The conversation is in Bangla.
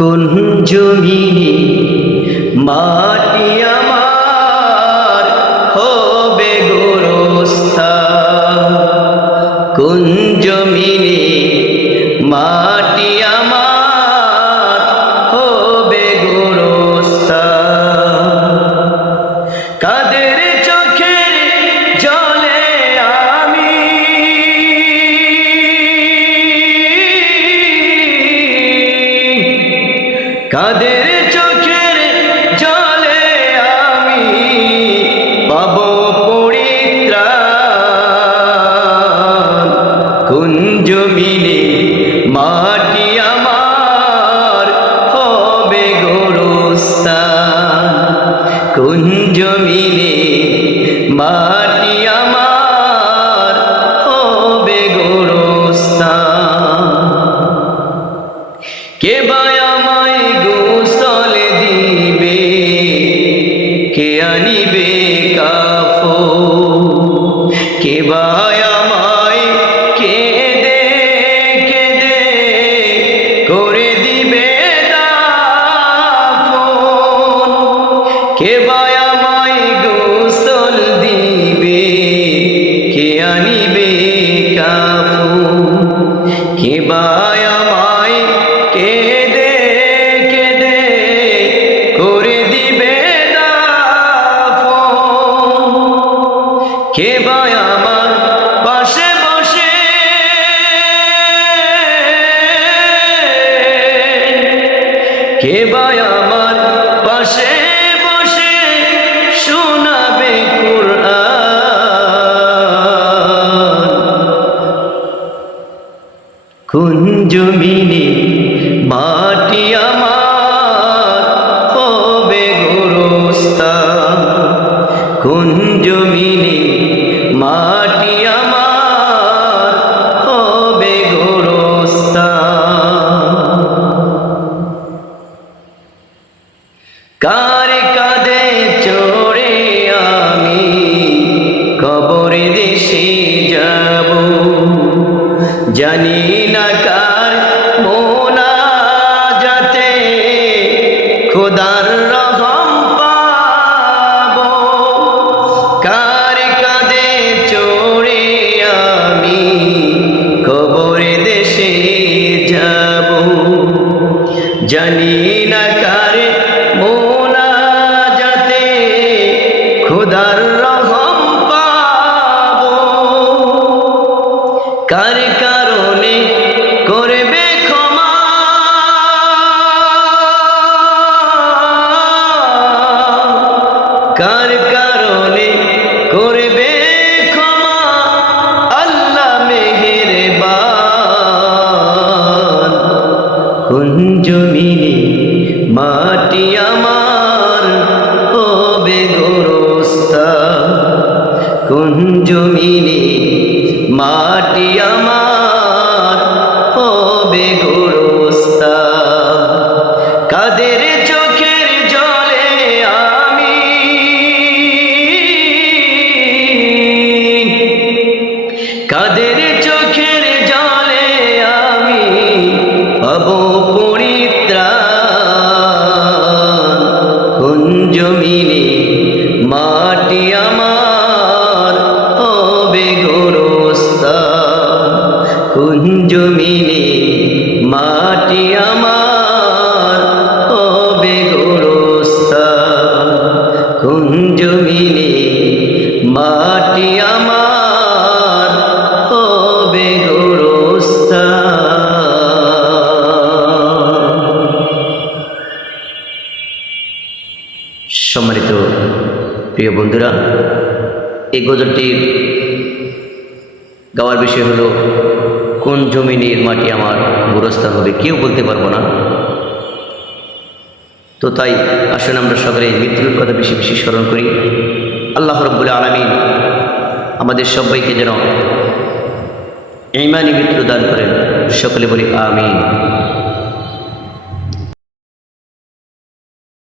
কোন জমিনে মাটি আমার হবে গোরস্থান, কোন জমিনে মাটি আমার হবে গোরস্থান। কাদের চোখের জলে আমি কাদের চোখের জলে আমি পাব পরিত্রাণ, কোন জমিনে মাটি আমার হবে গোরস্থান, কোন জমিনে মাটি আমার হবে গোরস্থান। কে বা আমায় গোসল দিবে, কে আনিবে কাফন, কে বা আমায় কেঁদে কেঁদে করে দিবে দাফন, কে বা আমায় গোসল দিবে, কে আনিবে কাফন, কে বা আমায় কেঁদে কেঁদে করে দিবে দাফন, কে বা আমার পাশে বসে কে বা আমার পাশে বসে শোনাবে কুরআন, কোন জমিনে মাটি আমার হবে গোরস্থান, কোন জমিনে মাটি আমার হবে গোরস্থান। কার কাঁধে চড়ে আমি কবর দেশে যাব, জানি না কার মোনাজাতে খোদার রহম পাব, কার কাঁধে চড়ে আমি কবর দেশে যাব, জানি না কার মোনাজাতে খোদার রহম পাব, কার কারণে করবে ক্ষমা, কার কারণে করবে ক্ষমা আল্লাহ মেহেরবান, কোন জমিনে মাটি আমার হবে গোরস্থান, কোন জমিনে মাটি আমার হবে গোরস্থান। কাদের চোখের জলে আমি কাদের চোখের জলে আমি পাব পরিত্রাণ, কোন জমিনে মাটি আমার হবে গোরস্থান, কোন জমিনে মাটি আমার হবে গোরস্থান, কোন জমিনে মাটি আমার হবে গোরস্থান। সম্মানিত প্রিয় বন্ধুরা, এই গজলটির গাওয়ার বিষয় হলো কোন জমিনের মাটি আমার গোরস্থান হবে, কেউ বলতে পারবো না। তো তাই আসুন আমরা সকলে মৃত্যুর কথা বেশি বেশি স্মরণ করি। আল্লাহ রাব্বুল আলামিন আমাদের সবাইকে যেন ঈমানি মৃত্যু দান করেন, সকলে বলি আমিন।